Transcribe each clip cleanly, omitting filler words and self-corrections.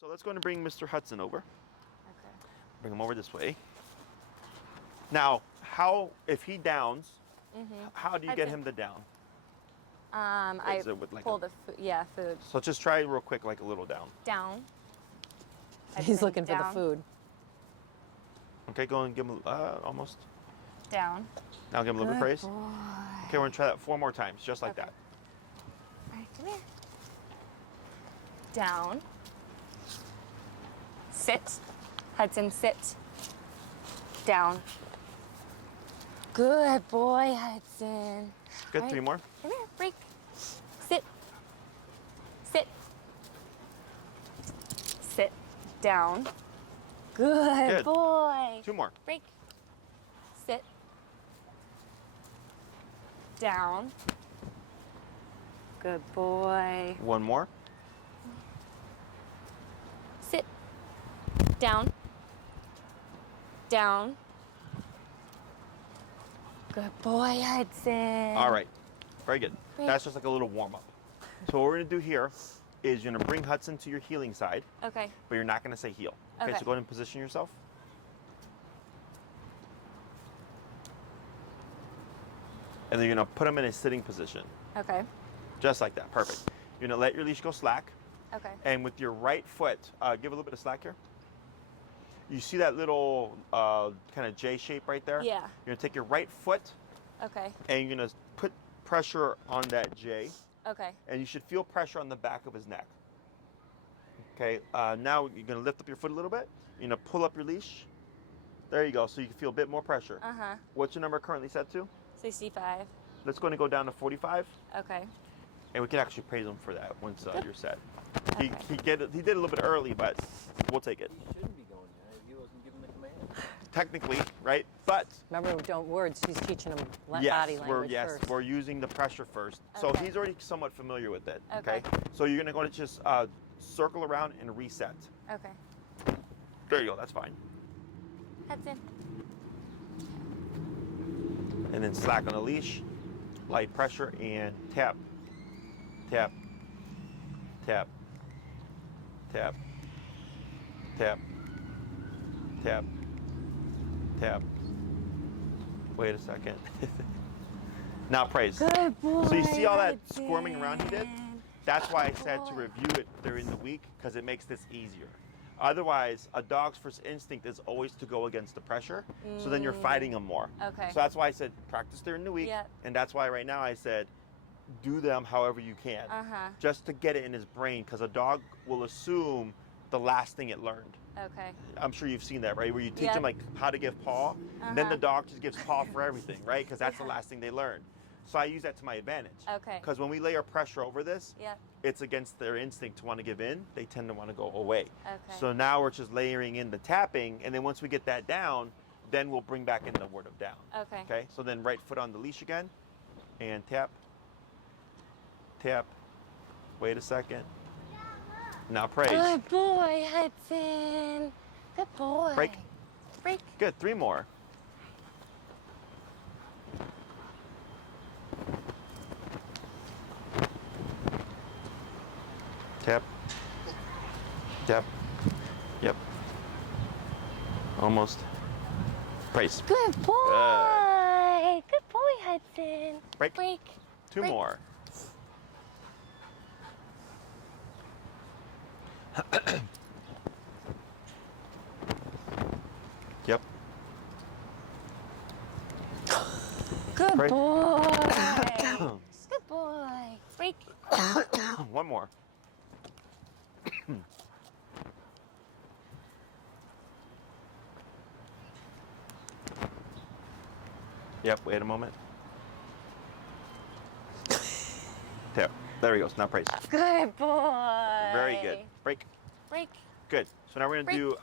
So let's go and bring Mr. Hudson over. Okay. Bring him over this way. Now, if he downs, how do you get him to down? I Is it with, like, pull the food. Yeah, food. So just try real quick, like a little down. Down. He's looking for the down. food. Okay, go and give him almost. Down. Now give him a little bit of praise. Boy. Okay, we're gonna try that 4 more times, just like Okay. that. All right, come here. Down. Sit. Hudson, sit. Down. Good boy, Hudson. Good, All 3 right, more. Come here, break. Sit. Sit. Sit. Down. Good, Good. boy. 2 more. Break. Sit. Down. Good boy. 1 more. Sit. Down. Down. Good boy, Hudson. All right, very good. Great. That's just like a little warm up. So what we're gonna do here is you're gonna bring Hudson to your healing side, Okay. but you're not gonna say heal. Okay, Okay. so go ahead and position yourself. And then you're gonna put him in a sitting position, Okay. just like that. Perfect. You're gonna let your leash go slack, Okay. and with your right foot, give a little bit of slack here. You see that little kind of J shape right there? Yeah. You're gonna take your right foot Okay. and you're gonna put pressure on that J, Okay. and you should feel pressure on the back of his neck. Okay, now you're gonna lift up your foot a little bit. You're gonna pull up your leash. There you go, so you can feel a bit more pressure. Uh-huh. What's your number currently set to? 65. Let's go and go down to 45, Okay. and we can actually praise him for that once you're set. Okay. He did a little bit early, but we'll take it. He shouldn't be going there. He wasn't given the command. Technically, right? But Remember, don't words. She's teaching him body yes, language first. we're using the pressure first. So Okay. he's already somewhat familiar with it. Okay. So you're gonna go to just circle around and reset. Okay. There you go. That's fine. Hudson. And then slack on the leash, light pressure, and tap, tap, tap, tap, tap, tap, tap. Wait a second. Now praise. Good boy. So you see all that Hudson. squirming around he did? That's why I said to review it during the week, because it makes this easier. Otherwise, a dog's first instinct is always to go against the pressure. So then you're fighting them more. Okay. So that's why I said practice during the week. Yep. And that's why right now I said do them however you can. Uh-huh. Just to get it in his brain, because a dog will assume the last thing it learned. Okay. I'm sure you've seen that, right? Where you teach Yep. them like how to give paw, then the dog just gives paw for everything, right? Because that's the last thing they learned. So I use that to my advantage. Okay. Because when we lay our pressure over this, Yep. it's against their instinct to want to give in. They tend to want to go away. Okay. So now we're just layering in the tapping, and then once we get that down, then we'll bring back in the word of down. Okay. Okay. So then right foot on the leash again, and tap, tap. Wait a second. Now praise. Good boy, Hudson. Good boy. Break. Break. Good. 3 more. Tap. Tap. Yep. Almost. Praise. Good boy. Good boy, Hudson. Break. Break. 2 Break. more. Yep. Good Break. boy. Good boy. Break. 1 more. Yep, wait a moment. Tap. There he goes. Now praise. Good boy. Very good. Break. Break. Good. So now we're going to do,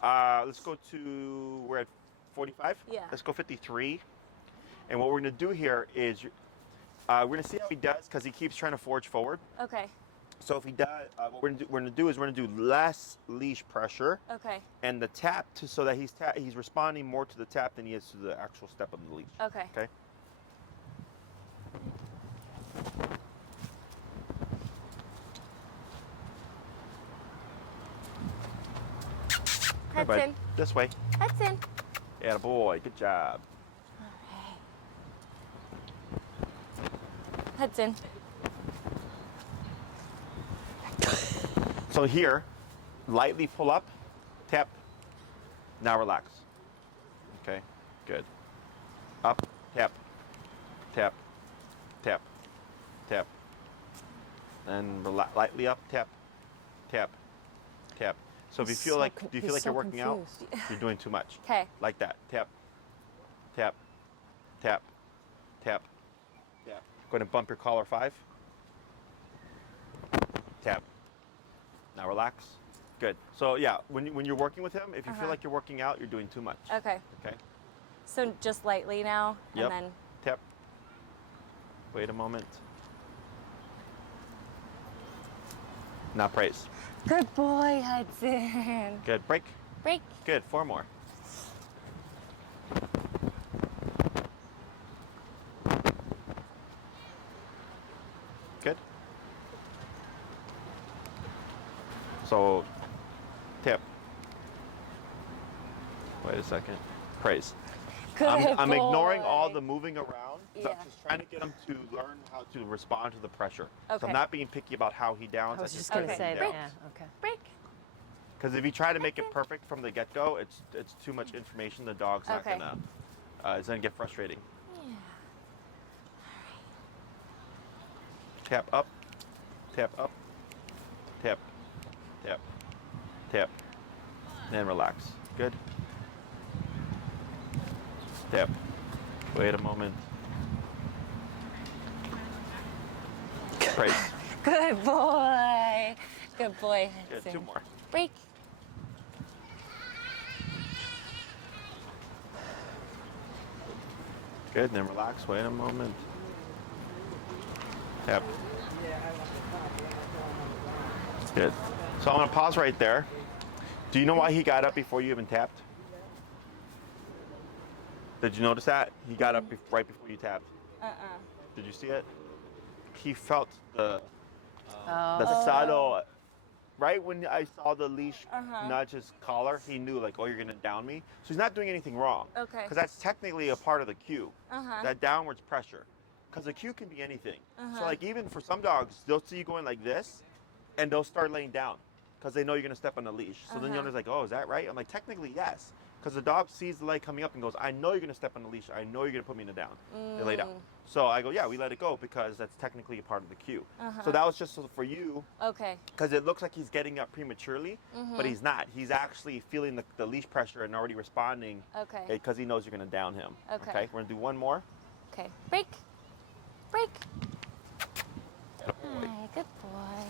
let's go to, we're at 45? Yeah. Let's go 53. And what we're going to do here is, we're going to see how he does, because he keeps trying to forge forward. Okay. So if he does, what we're going to do is we're going to do less leash pressure. Okay. And the tap, so that he's responding more to the tap than he is to the actual step of the leash. Okay. Okay. Bud. Hudson. This way. Hudson. Yeah, boy. Good job. Hudson. So here, lightly pull up, tap. Now relax. Okay, good. Up, tap, tap, tap, tap. And lightly up, tap, tap, tap. So if you He's feel so like, con- do you feel he's like so you're working out? confused. You're doing too much. Okay. Like that. Tap, tap, tap, tap, tap. Go ahead and bump your collar 5. Tap. Now relax. Good. So yeah, when you're working with him, if you feel like you're working out, you're doing too much. Okay. Okay. So just lightly now, Yep. and then. Tap. Wait a moment. Now praise. Good boy, Hudson. Good. Break. Break. Good. 4 more. Good. So, tap. Wait a second. Praise. Good I'm boy. ignoring all the moving around. So Yeah. I'm just trying to get him to learn how to respond to the pressure. So Okay. I'm not being picky about how he downs. I was just gonna Okay. say that. Break. Yeah. Okay. Break. Because if you try to make it perfect from the get-go, it's too much information. The dog's not Okay. gonna. It's gonna get frustrating. Yeah. Tap up, tap up, tap, tap, tap, and relax. Good. Tap. Wait a moment. Praise. Good boy. Good boy, Good. Hudson. 2 more. Break. Good. And then relax. Wait a moment. Tap. Good. So I'm gonna pause right there. Do you know why he got up before you even tapped? Did you notice that? He got up right before you tapped. Did you see it? He felt the subtle, right when I saw the leash nudge his collar, he knew like, oh, you're gonna down me. So he's not doing anything wrong. Okay. Because that's technically a part of the cue. Uh-huh. That downwards pressure. Because the cue can be anything. So like even for some dogs, they'll see you going like this, and they'll start laying down because they know you're gonna step on the leash. So then the owner's like, oh, is that right? I'm like, technically yes. Because the dog sees the leg coming up and goes, I know you're gonna step on the leash. I know you're gonna put me in the down. They lay down. So I go, yeah, we let it go because that's technically a part of the cue. So that was just for you, Okay. because it looks like he's getting up prematurely, but he's not. He's actually feeling the leash pressure and already responding Okay. because he knows you're gonna down him. Okay. We're gonna do 1 more. Okay. Break. Break. Atta boy. Hi, good boy.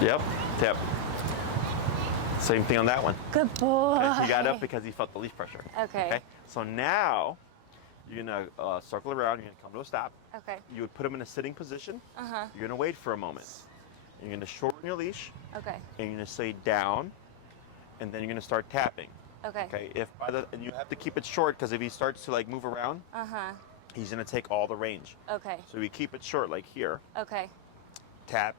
Yep. Tap. Same thing on that one. Good boy. He got up because he felt the leash pressure. Okay. So now you're gonna circle around. You're gonna come to a stop. Okay. You would put him in a sitting position. Uh-huh. You're gonna wait for a moment. You're gonna shorten your leash, Okay. and you're gonna say down, and then you're gonna start tapping. Okay. Okay. And you have to keep it short because if he starts to like move around, Uh-huh. he's gonna take all the range. Okay. So we keep it short, like here. Okay. Tap.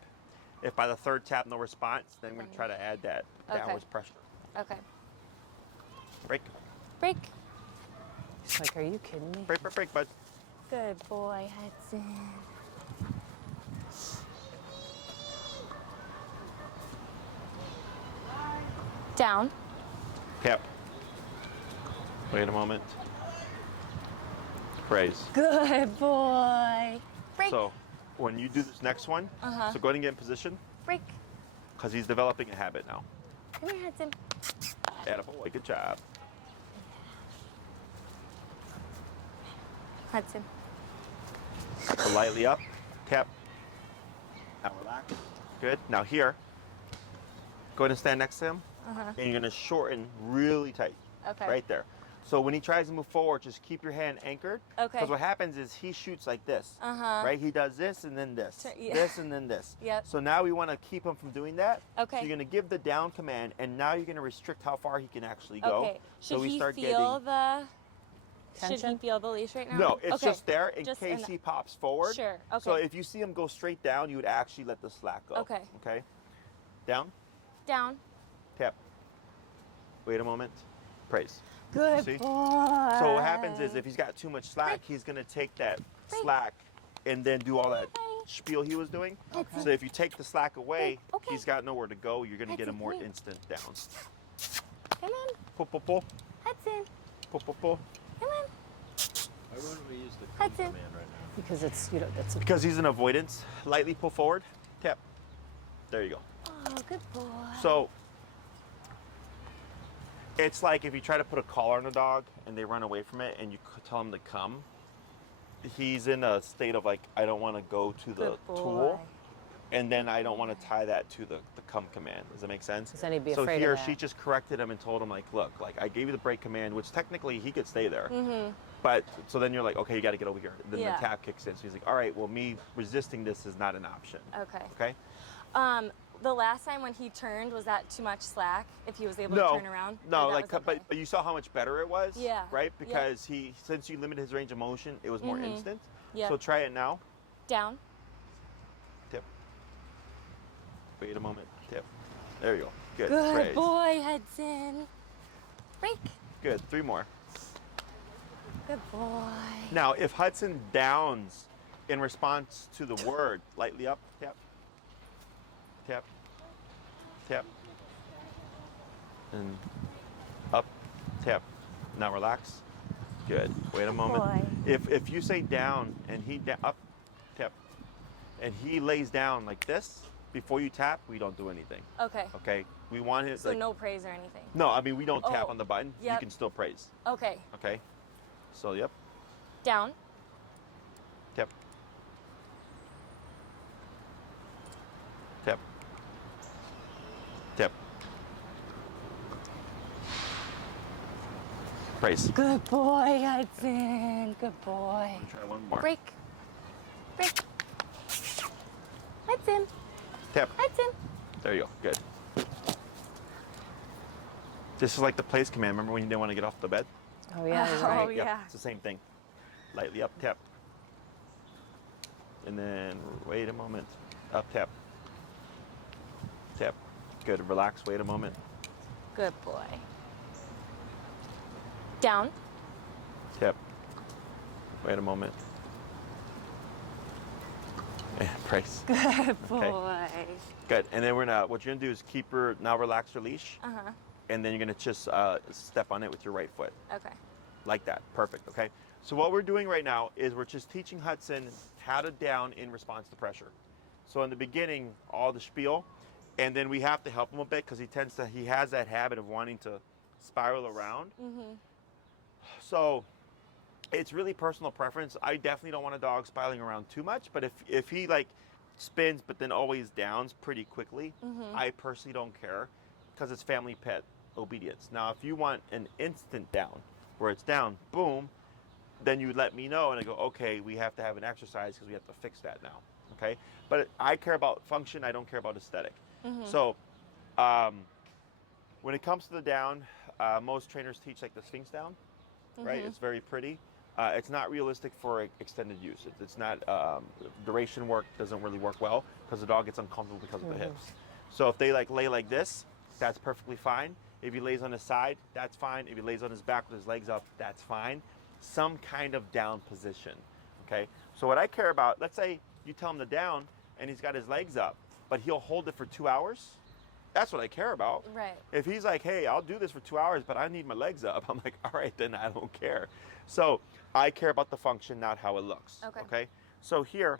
If by the 3rd tap no response, then we're gonna try to add that Okay. downwards pressure. Okay. Break. Break. He's like, are you kidding me? Break. Break. Break. Bud. Good boy, Hudson. Down. Tap. Wait a moment. Praise. Good boy. Break. So when you do this next one, so go ahead and get in position Break. because he's developing a habit now. Come here, Hudson. Attaboy, good job. Hudson. So lightly up, tap. Now relax. Good. Now here, go ahead and stand next to him, and you're gonna shorten really tight. Okay. Right there. So when he tries to move forward, just keep your hand anchored. Okay. Because what happens is he shoots like this. Right? He does this and then this. Yeah. This and then this. Yep. So now we want to keep him from doing that. Okay. So you're going to give the down command, and now you're going to restrict how far he can actually go. Okay. So Should we he start feel getting... the... Should he Tension? feel the leash right now? No, it's Okay. just there in Just case in the- he pops forward. Sure. Okay. So if you see him go straight down, you would actually let the slack go. Okay. Okay. Down. Down. Tap. Wait a moment. Praise. Good See? boy. So what happens is if he's got too much slack, he's going to take that slack and then do all that spiel he was doing. Okay. So if you take the slack away, Okay. he's got nowhere to go. You're going to get a Hudson, more come here. instant down. Come in. Pull, pull, pull. Hudson. Pull, pull, pull. Come in. Why wouldn't we use the come Hudson. command right now? Because it's, you know, that's a, Because he's an avoidance. Lightly pull forward. Tap. There you go. Oh, good boy. So it's like if you try to put a collar on a dog and they run away from it and you tell him to come, he's in a state of like, I don't want to go to the Good boy. tool, and then I don't want to tie that to the come command. Does that make sense? 'Cause then he'd be So afraid of here that. she just corrected him and told him like, look, like I gave you the break command, which technically he could stay there. But so then you're like, okay, you got to get over here. Then Yeah. the tap kicks in. So he's like, all right, well, me resisting this is not an option. Okay. Okay. The last time when he turned, was that too much slack? If he was able No, to turn around? no, Or that like, was okay? but you saw how much better it was, Yeah, right? yeah. Because he, since you limited his range of motion, it was more instant. Yeah. So try it now. Down. Tip. Wait a moment. Tip. There you go. Good. Good Praise. boy, Hudson. Break. Good. 3 more. Good boy. Now, if Hudson downs in response to the word, lightly up, tap, tap, tap, and up, tap. Now relax. Good. Wait a moment. boy. If you say down and he up, tap, and he lays down like this before you tap, we don't do anything. Okay. Okay. We want his So like. no praise or anything. No, I mean we don't tap Oh, on the button. You yep. can still praise. Okay. Okay. So yep. Down. Tap. Tap. Tap. Praise. Good boy, Hudson. Good boy. Try one more. Break. Break. Hudson. Tap. Hudson. There you go. Good. This is like the place command. Remember when you didn't want to get off the bed? oh yeah, you're Oh, right. Yep, yeah. it's the same thing. Lightly up, tap. And then wait a moment. Up, tap. Tap. Good. Relax. Wait a moment. Good boy. Down. Tap. Wait a moment. Praise. Good boy. Good. And then what you're gonna do is keep her, now relax your leash, Uh-huh. and then you're gonna just step on it with your right foot. Okay. Like that. Perfect. Okay. So what we're doing right now is we're just teaching Hudson how to down in response to pressure. So in the beginning, all the spiel, and then we have to help him a bit because he has that habit of wanting to spiral around. So it's really personal preference. I definitely don't want a dog spiraling around too much, but if he like spins but then always downs pretty quickly, I personally don't care because it's family pet obedience. Now, if you want an instant down where it's down, boom, then you would let me know and I go, okay, we have to have an exercise because we have to fix that now. Okay. But I care about function. I don't care about aesthetic. So when it comes to the down, most trainers teach like the Sphinx down, right? It's very pretty. It's not realistic for extended use. It's not, duration work doesn't really work well because the dog gets uncomfortable because of the hips. So if they like lay like this, that's perfectly fine. If he lays on his side, that's fine. If he lays on his back with his legs up, that's fine. Some kind of down position, okay? So what I care about, let's say you tell him to down and he's got his legs up, but he'll hold it for 2 hours. That's what I care about. Right. If he's like, hey, I'll do this for 2 hours, but I need my legs up, I'm like, all right, then I don't care. So I care about the function, not how it looks. Okay. So here,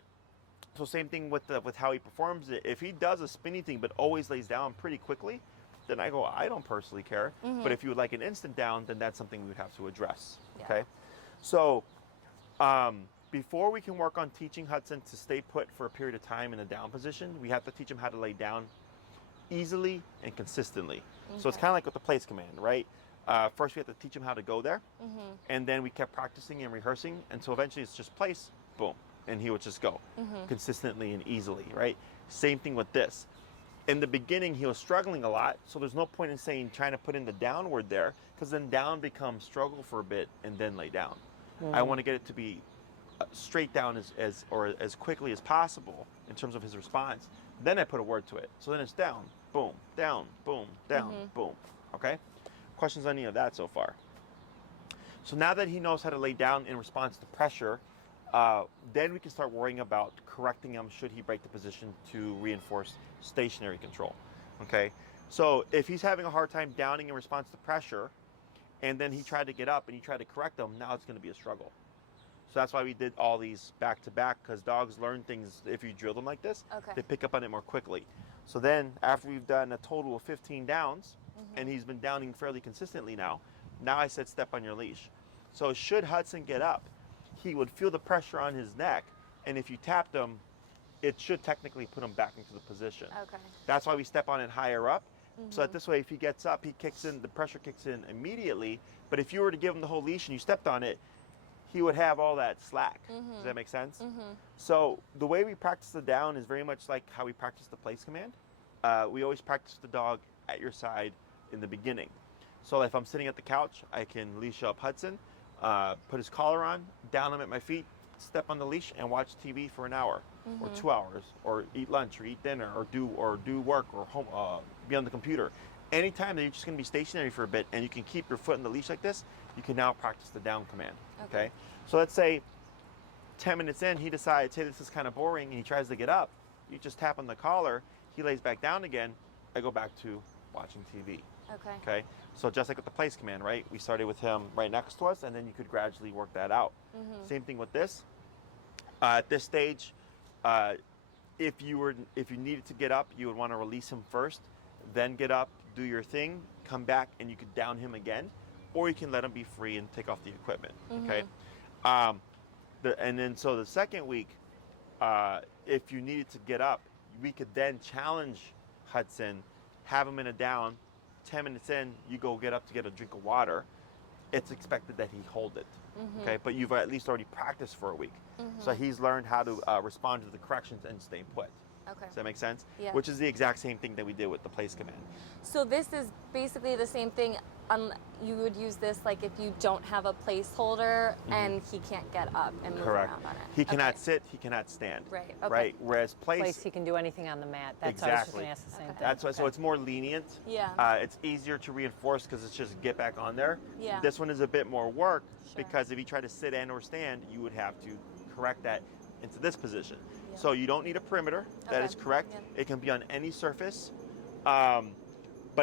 so same thing with how he performs it. If he does a spinny thing but always lays down pretty quickly, then I go, I don't personally care. But if you would like an instant down, then that's something we would have to address. Yeah. Okay. So before we can work on teaching Hudson to stay put for a period of time in a down position, we have to teach him how to lay down easily and consistently. So it's kind of like with the place command, right? first we had to teach him how to go there, and then we kept practicing and rehearsing, and so eventually it's just place, boom, and he would just go consistently and easily, right? Same thing with this. In the beginning, he was struggling a lot, so there's no point in trying to put in the downward there, because then down becomes struggle for a bit and then lay down. I want to get it to be straight down as quickly as possible in terms of his response. Then I put a word to it. So then it's down, boom, down, boom, down, boom. Okay? Questions on any of that so far? So now that he knows how to lay down in response to pressure, then we can start worrying about correcting him should he break the position to reinforce stationary control. Okay? So if he's having a hard time downing in response to pressure, and then he tried to get up and you tried to correct him, now it's going to be a struggle. So that's why we did all these back to back, because dogs learn things if you drill them like this. They pick up on it more quickly. So then after we've done a total of 15 downs, and he's been downing fairly consistently now I said step on your leash. So should Hudson get up, he would feel the pressure on his neck, and if you tapped him, it should technically put him back into the position. That's why we step on it higher up. So that this way, if he gets up, he kicks in, the pressure kicks in immediately. But if you were to give him the whole leash and you stepped on it, he would have all that slack. Does that make sense? So the way we practice the down is very much like how we practice the place command. We always practice the dog at your side in the beginning. So if I'm sitting at the couch, I can leash up Hudson, put his collar on, down him at my feet, step on the leash, and watch TV for an hour or 2 hours, or eat lunch or eat dinner, or do work, or home, be on the computer. Anytime that you're just going to be stationary for a bit and you can keep your foot in the leash like this, you can now practice the down command. Okay? So let's say 10 minutes in, he decides, hey, this is kind of boring, and he tries to get up. You just tap on the collar, he lays back down again, I go back to watching TV. Okay? So just like with the place command, right? We started with him right next to us, and then you could gradually work that out. Same thing with this. At this stage, if you needed to get up, you would want to release him first, then get up, do your thing, come back, and you could down him again, or you can let him be free and take off the equipment. Okay. And then so the second week, if you needed to get up, we could then challenge Hudson, have him in a down. 10 minutes in, you go get up to get a drink of water. It's expected that he hold it. Okay, but you've at least already practiced for a week. So he's learned how to respond to the corrections and stay put. Does that make sense? Yeah. Which is the exact same thing that we did with the place command. So this is basically the same thing. You would use this like if you don't have a placeholder and he can't get up and move Correct. around on it. He cannot sit, he cannot stand. Right. Okay. Right. Whereas Place, he can do anything on the mat. That's I was just going to ask the same thing. That's why. So it's more lenient. Yeah. It's easier to reinforce because it's just get back on there. Yeah. This one is a bit more work Sure. because if you try to sit and or stand, you would have to correct that into this position. Yeah. So you don't need a perimeter. That Okay. is correct. Yeah. It can be on any surface, but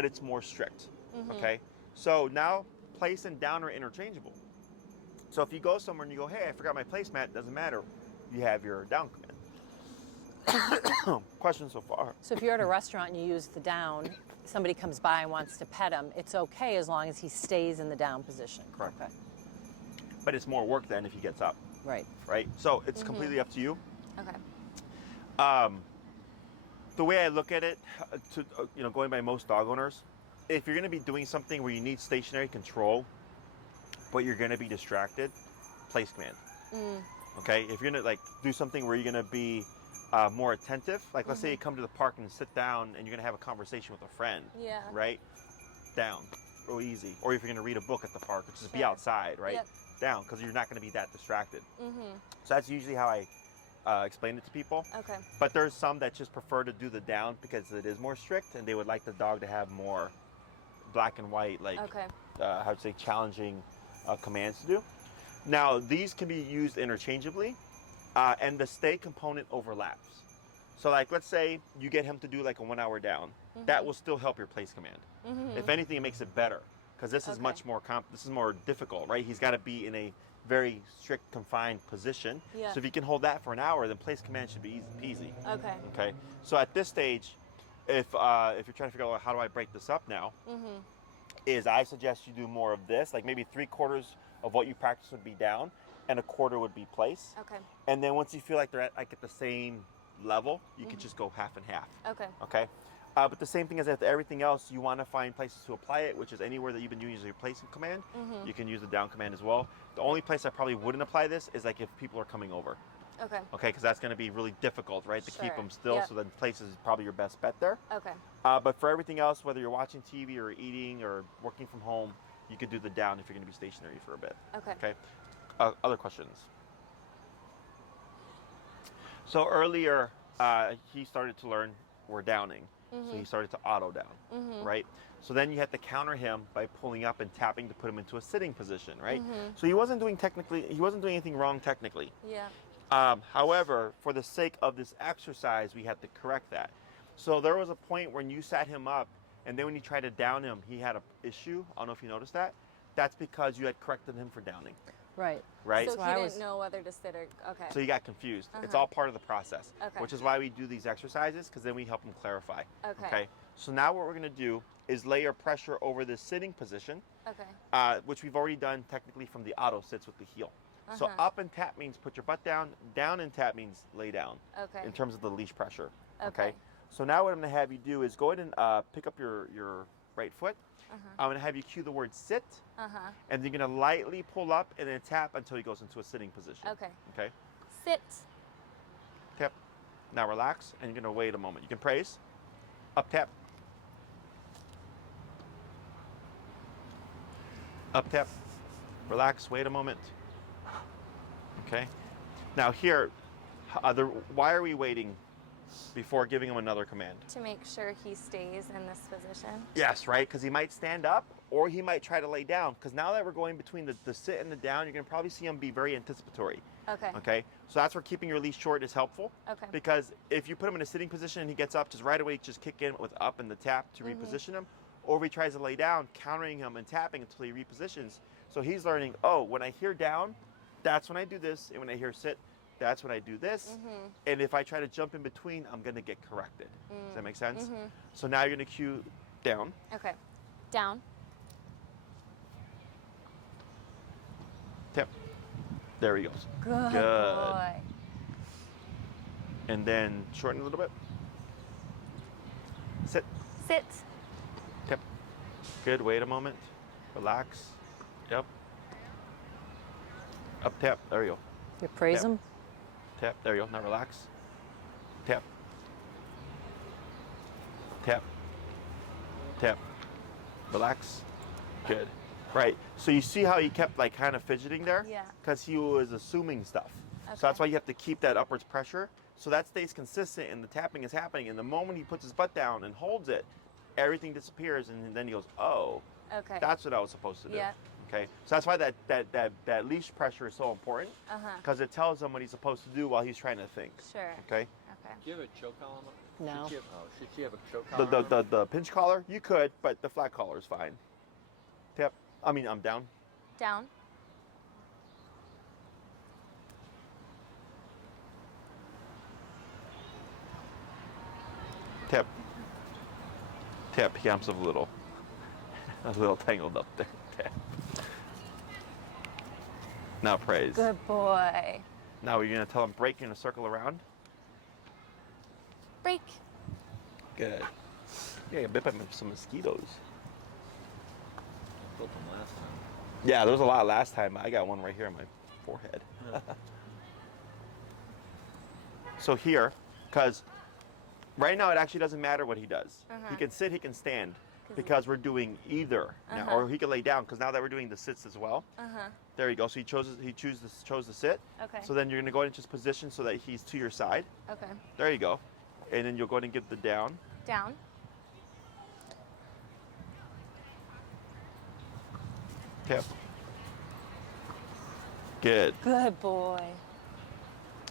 it's more strict. Okay. So now place and down are interchangeable. So if you go somewhere and you go, hey, I forgot my placemat, doesn't matter. You have your down command. Questions so far? So if you're at a restaurant and you use the down, somebody comes by and wants to pet him, it's okay as long as he stays in the down position. Correct. Okay. But it's more work then if he gets up. Right. Right? So it's completely up to you. Okay. The way I look at it, going by most dog owners, if you're going to be doing something where you need stationary control, but you're going to be distracted, place command. Okay? If you're going to do something where you're going to be more attentive, like let's say you come to the park and sit down and you're going to have a conversation with a friend, Yeah. right? Down, real easy. Or if you're going to read a book at the park, which is be Sure. outside, right? Yep. Down, because you're not going to be that distracted. So that's usually how I explain it to people. Okay. But there's some that just prefer to do the down because it is more strict and they would like the dog to have more black and white, Okay. how to say, challenging commands to do. Now, these can be used interchangeably, and the stay component overlaps. So let's say you get him to do a 1 hour down. That will still help your place command. If anything, it makes it better because this is Okay. much more this is more difficult, right? He's got to be in a very strict confined position. Yeah. So if you can hold that for an hour, then place command should be easy peasy. Okay. Okay. So at this stage, if you're trying to figure out how do I break this up now, is I suggest you do more of this, like maybe 3/4 of what you practice would be down, and 1/4 would be place. Okay. And then once you feel like they're at the same level, you could just go half and half. Okay. Okay. But the same thing as with everything else, you want to find places to apply it, which is anywhere that you've been using your placement command. You can use the down command as well. The only place I probably wouldn't apply this is like if people are coming over. Okay. Okay, because that's going to be really difficult, right, to keep Sure. them still. Yep. So then place is probably your best bet there. Okay. But for everything else, whether you're watching TV or eating or working from home, you could do the down if you're going to be stationary for a bit. Okay. Okay. Other questions? So earlier, he started to learn we're downing. So he started to auto down, right? So then you had to counter him by pulling up and tapping to put him into a sitting position, right? So he wasn't doing anything wrong technically. Yeah. However, for the sake of this exercise, we had to correct that. So there was a point when you sat him up, and then when you tried to down him, he had an issue. I don't know if you noticed that. That's because you had corrected him for downing, Right. right? So So he I didn't was- know whether to sit or, okay. So you got confused. It's all part of the process, Okay. which is why we do these exercises, because then we help them clarify. Okay. So now what we're going to do is layer pressure over this sitting position, Okay. which we've already done technically from the auto sits with the heel. So up and tap means put your butt down. Down and tap means lay down. Okay. In terms of the leash pressure. Okay. So now what I'm going to have you do is go ahead and pick up your right foot. I'm going to have you cue the word sit, and you're going to lightly pull up and then tap until he goes into a sitting position. Okay. Okay. Sit. Tap. Now relax, and you're going to wait a moment. You can praise. Up tap. Up tap. Relax. Wait a moment. Okay. Now here, why are we waiting before giving him another command? To make sure he stays in this position. Yes, right? Because he might stand up or he might try to lay down. Because now that we're going between the sit and the down, you're going to probably see him be very anticipatory. Okay. Okay? So that's where keeping your leash short is helpful. Okay. Because if you put him in a sitting position and he gets up, just right away, just kick in with up and the tap to reposition him. Or if he tries to lay down, countering him and tapping until he repositions. So he's learning, oh, when I hear down, that's when I do this. And when I hear sit, that's when I do this. And if I try to jump in between, I'm going to get corrected. Does that make sense? So now you're going to cue down. Okay. Down. Tap. There he goes. Good, Good. boy. And then shorten a little bit. Sit. Sit. Tap. Good. Wait a moment. Relax. Yep. Up tap. There you go. You praise Yep. him? Tap. There you go. Now relax. Tap. Tap. Tap. Relax. Good. Right. So you see how he kept like kind of fidgeting there? Yeah. Because he was assuming stuff. Okay. So that's why you have to keep that upwards pressure. So that stays consistent and the tapping is happening. And the moment he puts his butt down and holds it, everything disappears and then he goes, oh, Okay. that's what I was supposed to do. Yeah. Okay. So that's why that leash pressure is so important. Because it tells him what he's supposed to do while he's trying to think. Sure. Okay. Okay. Do you have a choke collar? No. Should she have a choke collar? The pinch collar, you could, but the flat collar is fine. Tap. I'm down. Down. Tap. Tap. He comes a little tangled up there. Tap. Now praise. Good boy. Now you're gonna tell him break. You're gonna circle around. Break. Good. Yeah, you bit him with some mosquitoes. Built them last time. Yeah, there was a lot last time. I got one right here on my forehead. So here, because right now it actually doesn't matter what he does. He can sit, he can stand, because we're doing either now, or he can lay down. Because now that we're doing the sits as well. There you go. So he chose the sit. Okay. So then you're gonna go into his position so that he's to your side. Okay. There you go. And then you'll go ahead and give the down. Down. Tap. Good. Good boy.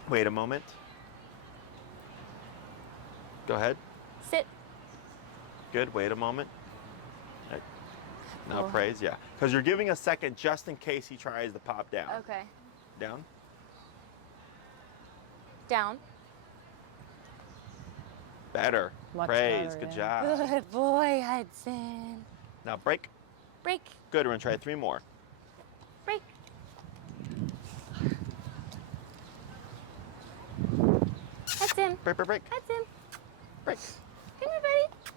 Wait a moment. Go ahead. Sit. Good. Wait a moment. Okay. Now boy. praise, yeah. Because you're giving a second just in case he tries to pop down. Okay. Down. Down. Better. Much Praise. better, Good yeah. job. Good boy, Hudson. Now break. Break. Good. We're going to try 3 more. Break. Hudson. Break, break, break. Hudson. Break. Come here, buddy.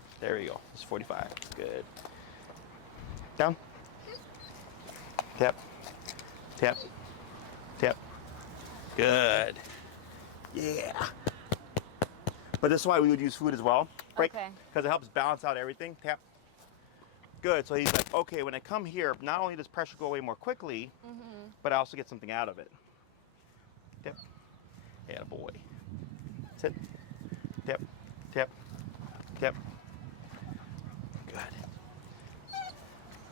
There you go. It's 45. Good. Down. Tap. Tap. Tap. Good. Yeah. But this is why we would use food as well. Break. Okay. Because it helps balance out everything. Tap. Good. So he's like, okay, when I come here, not only does pressure go away more quickly, but I also get something out of it. Tap. Yeah, boy. Sit. Tap. Tap. Tap. Good.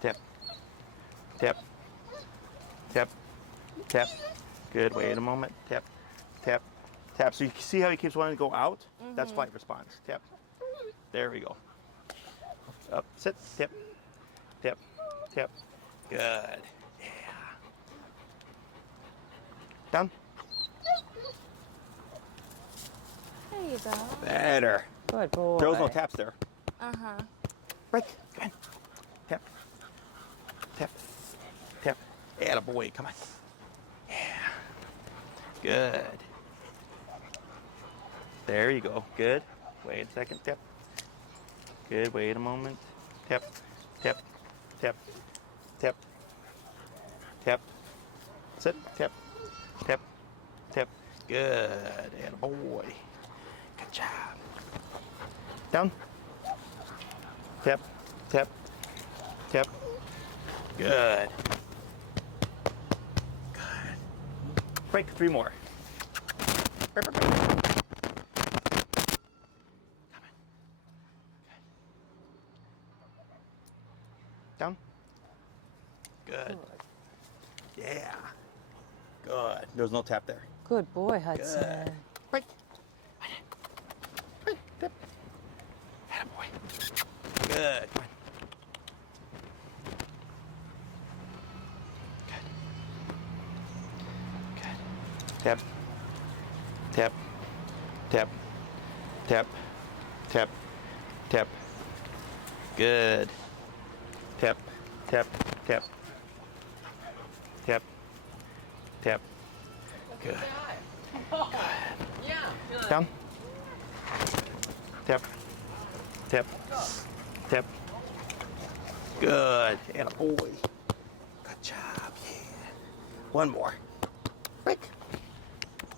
Tap. Tap. Tap. Tap. Good. Wait a moment. Tap. Tap. Tap. So you see how he keeps wanting to go out? That's flight response. Tap. There we go. Up. Sit. Tap. Tap. Tap. Good. Yeah. Down. There you go. Better. Good boy. There was no taps there. Uh-huh. Break. Come on. Tap. Tap. Tap. Yeah, boy. Come on. Yeah. Good. There you go. Good. Wait a second. Tap. Good. Wait a moment. Tap. Tap. Tap. Tap. Tap. Sit. Tap. Tap. Tap. Good. And boy. Good job. Down. Tap. Tap. Tap. Good. Good. Break. 3 more. Break, break, break. Come on. Good. Down. Good. Yeah. Good. There was no tap there. Good boy, Hudson. Good. Break. Break. Tap. Attaboy. Good. Come on. Good. Good. Tap. Tap. Tap. Tap. Tap. Tap. Good. Tap. Tap. Tap. Tap. Tap. Good. Down. Tap. Tap. Tap. Good. And a boy. Good job. Yeah. 1 more. Break.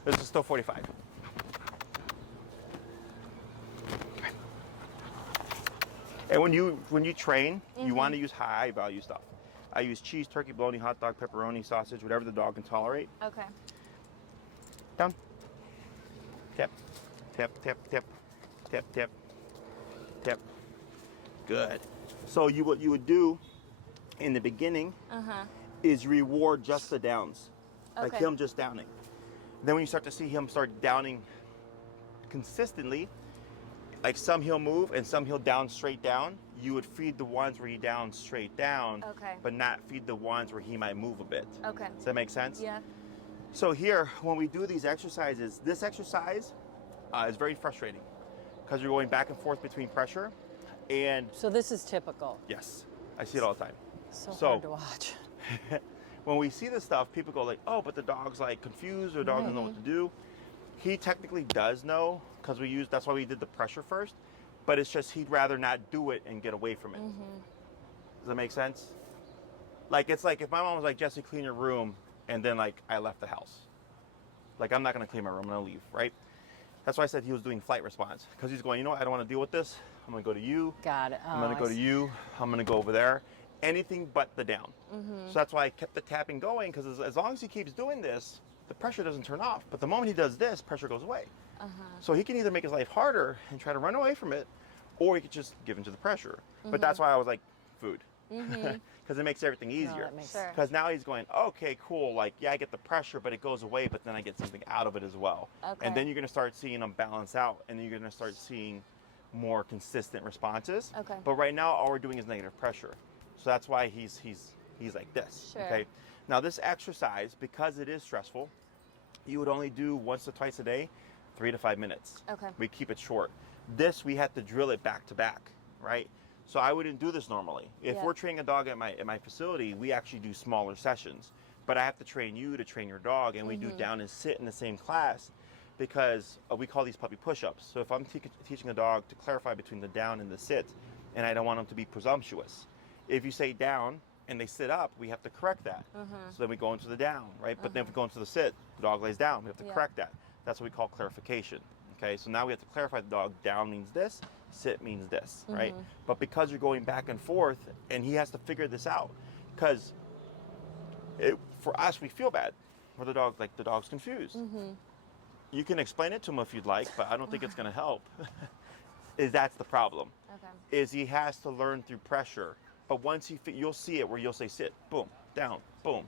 This is still 45. And when you train, you want to use high value stuff. I use cheese, turkey, bologna, hot dog, pepperoni, sausage, whatever the dog can tolerate. Okay. Down. Tap. Tap, tap, tap. Tap, tap. Tap. Good. So what you would do in the beginning is reward just the downs. Like Okay. him just downing. Then when you start to see him start downing consistently, like some he'll move and some he'll down straight down, you would feed the ones where he downs straight down, Okay. but not feed the ones where he might move a bit. Okay. Does that make sense? Yeah. So here, when we do these exercises, this exercise is very frustrating because you're going back and forth between pressure and So this is typical. yes, I see it all the time. So hard to watch. When we see this stuff, people go like, oh, but the dog's like confused or the dog doesn't know what to do. He technically does know because that's why we did the pressure first, but it's just he'd rather not do it and get away from it. Does that make sense? Like, it's like if my mom was like, Jesse, clean your room, and then like I left the house. Like, I'm not gonna clean my room, I'm gonna leave, right? That's why I said he was doing flight response because he's going, you know what, I don't wanna deal with this. I'm gonna go to you. Got it. I'm gonna go to you. I'm gonna go over there. Anything but the down. So that's why I kept the tapping going because as long as he keeps doing this, the pressure doesn't turn off. But the moment he does this, pressure goes away. So he can either make his life harder and try to run away from it, or he could just give into the pressure. But that's why I was like, food. Because it makes everything easier. that makes Sure. Because now he's going, okay, cool. Like, yeah, I get the pressure, but it goes away, but then I get something out of it as well. Okay. And then you're going to start seeing them balance out, and then you're going to start seeing more consistent responses. Okay. But right now, all we're doing is negative pressure. So that's why he's like this. Sure. Okay. Now this exercise, because it is stressful, you would only do once or twice a day, 3 to 5 minutes. Okay. We keep it short. This we had to drill it back to back, right? So I wouldn't do this normally. If Yeah. we're training a dog at my facility, we actually do smaller sessions. But I have to train you to train your dog, and we do down and sit in the same class. because we call these puppy push-ups. So if I'm teaching a dog to clarify between the down and the sit, and I don't want them to be presumptuous, if you say down and they sit up, we have to correct that. So then we go into the down, right? But then if we go into the sit, the dog lays down. We have to correct that. That's what we call clarification. Okay, so now we have to clarify the dog. Down means this, sit means this, right? But because you're going back and forth, and he has to figure this out, because for us, we feel bad. For the dog, like the dog's confused. You can explain it to him if you'd like, but I don't think it's going to help. That's the problem. Is he has to learn through pressure. But once you'll see it where you'll say sit, boom, down, boom,